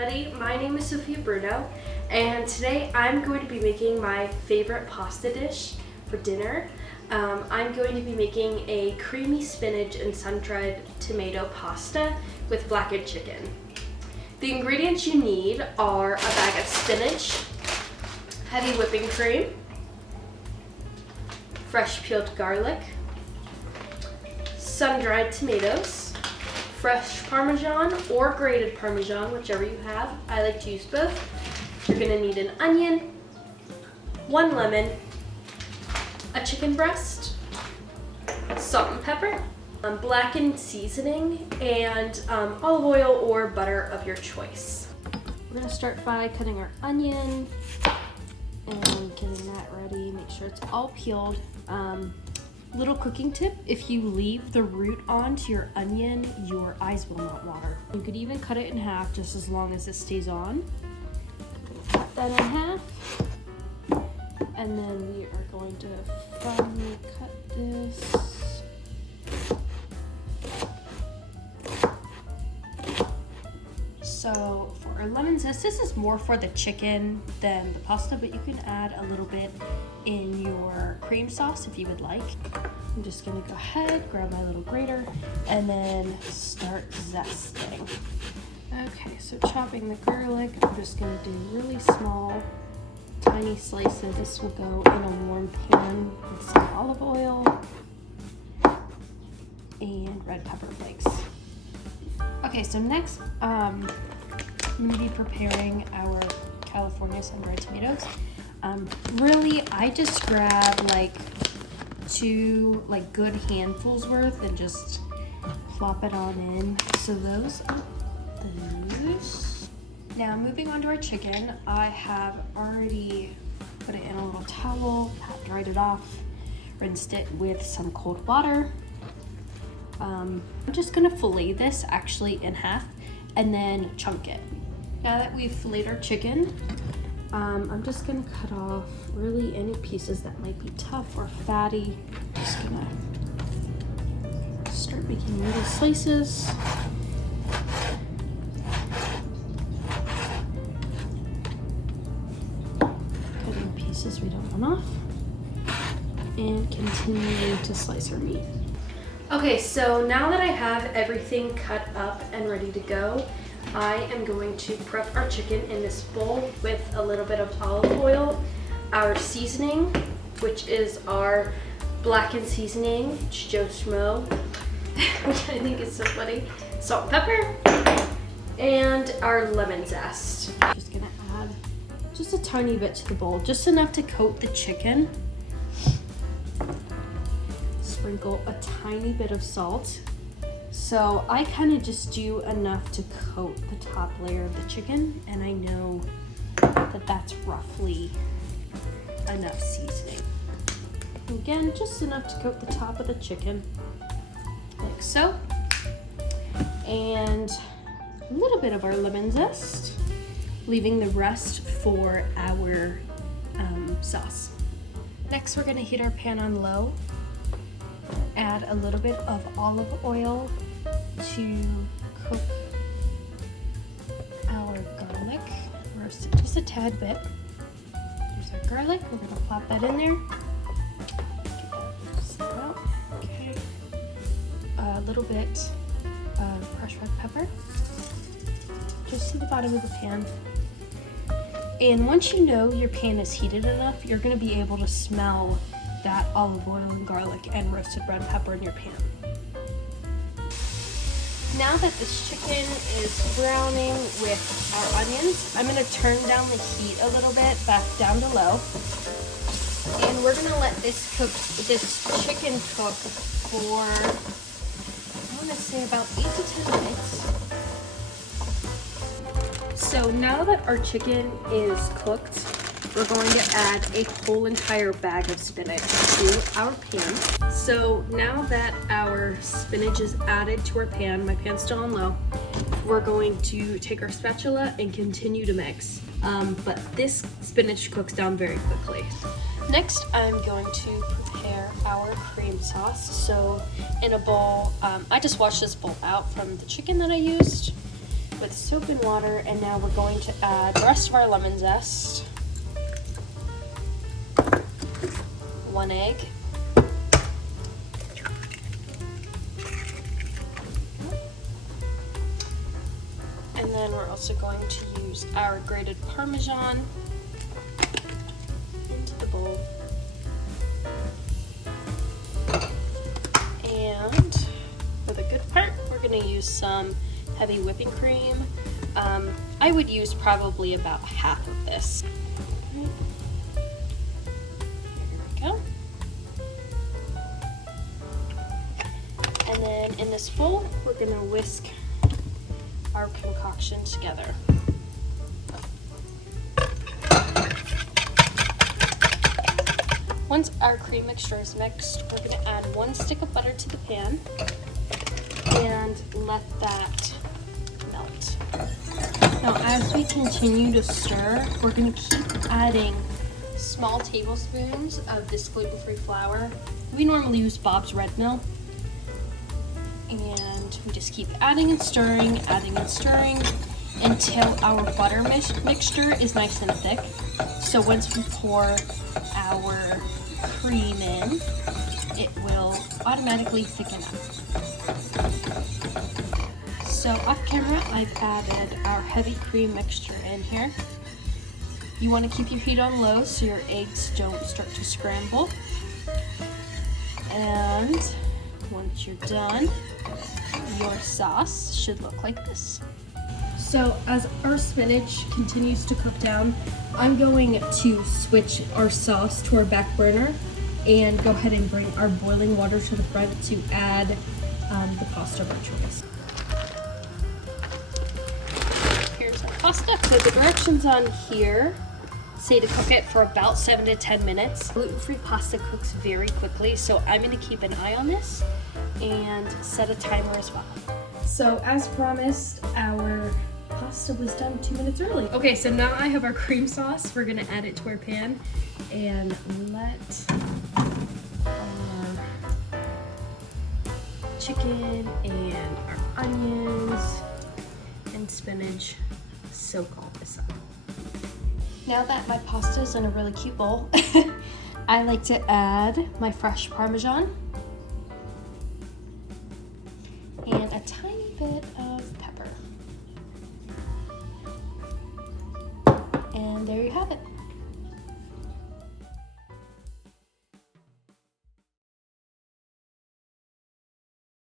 everybody, my name is Sophia Bruno, and today I'm going to be making my favorite pasta dish for dinner. I'm going to be making a creamy spinach and sun-dried tomato pasta with blackened chicken. The ingredients you need are a bag of spinach, heavy whipping cream, fresh peeled garlic, sun-dried tomatoes, fresh Parmesan or grated Parmesan, whichever you have. I like to use both. You're gonna need an onion, 1 lemon, a chicken breast, salt and pepper, blackened seasoning, and olive oil or butter of your choice. We're gonna start by cutting our onion and getting that ready. Make sure it's all peeled. Little cooking tip, if you leave the root onto your onion, your eyes will not water. You could even cut it in half just as long as it stays on. Cut that in half. And then we are going to finely cut this. So for our lemon zest, this is more for the chicken than the pasta, but you can add a little bit in your cream sauce if you would like. I'm just gonna go ahead, grab my little grater, and then start zesting. Okay, so chopping the garlic, I'm just gonna do really small, tiny slices. This will go in a warm pan with some olive oil and red pepper flakes. Okay, so next, I'm gonna be preparing our California sun-dried tomatoes. Really, I just grab like 2 good handfuls worth and just plop it on in. So those are those. Now moving on to our chicken, I have already put it in a little towel, dried it off, rinsed it with some cold water. I'm just gonna fillet this actually in half and then chunk it. Now that we've filleted our chicken, I'm just gonna cut off really any pieces that might be tough or fatty. Just gonna start making little slices. Cutting pieces we don't want off. And continuing to slice our meat. Okay, so now that I have everything cut up and ready to go, I am going to prep our chicken in this bowl with a little bit of olive oil, our seasoning, which is our blackened seasoning, Joe Schmo, which I think is so funny, salt and pepper, and our lemon zest. I'm just gonna add just a tiny bit to the bowl, just enough to coat the chicken. Sprinkle a tiny bit of salt. So I kind of just do enough to coat the top layer of the chicken, and I know that that's roughly enough seasoning. Again, just enough to coat the top of the chicken, like so. And a little bit of our lemon zest, leaving the rest for our sauce. Next, we're gonna heat our pan on low. Add a little bit of olive oil to cook our garlic. Roast it just a tad bit. Here's our garlic. We're gonna plop that in there. Just that out. Okay. A little bit of crushed red pepper. Just to the bottom of the pan. And once you know your pan is heated enough, you're gonna be able to smell that olive oil and garlic and roasted red pepper in your pan. Now that this chicken is browning with our onions, I'm gonna turn down the heat a little bit, back down to low. And we're gonna let this chicken cook for, I wanna say about 8 to 10 minutes. So now that our chicken is cooked, we're going to add a whole entire bag of spinach to our pan. So now that our spinach is added to our pan, my pan's still on low, we're going to take our spatula and continue to mix. But this spinach cooks down very quickly. Next, I'm going to prepare our cream sauce. So in a bowl, I just washed this bowl out from the chicken that I used. with soap and water, and now we're going to add the rest of our lemon zest. 1 egg. And then we're also going to use our grated Parmesan into the bowl. And for the good part, we're going to use some heavy whipping cream. I would use probably about half of this. Here we go. And then in this bowl, we're going to whisk our concoction together. Once our cream mixture is mixed, we're going to add 1 stick of butter to the pan and let that melt. Now, as we continue to stir, we're going to keep adding small tablespoons of this gluten-free flour. We normally use Bob's Red Mill. And we just keep adding and stirring until our butter mixture is nice and thick. So once we pour our cream in, it will automatically thicken up. So off camera, I've added our heavy cream mixture in here. You want to keep your heat on low so your eggs don't start to scramble. And once you're done, your sauce should look like this. So as our spinach continues to cook down, I'm going to switch our sauce to our back burner and go ahead and bring our boiling water to the front to add the pasta of our choice. Here's our pasta. So the directions on here say to cook it for about 7 to 10 minutes. Gluten-free pasta cooks very quickly, so I'm going to keep an eye on this and set a timer as well. So as promised, our pasta was done 2 minutes early. Okay, so now I have our cream sauce. We're gonna add it to our pan and let our chicken and our onions and spinach soak all this up. Now that my pasta is in a really cute bowl, I like to add my fresh Parmesan and a tiny bit of pepper. And there you have it.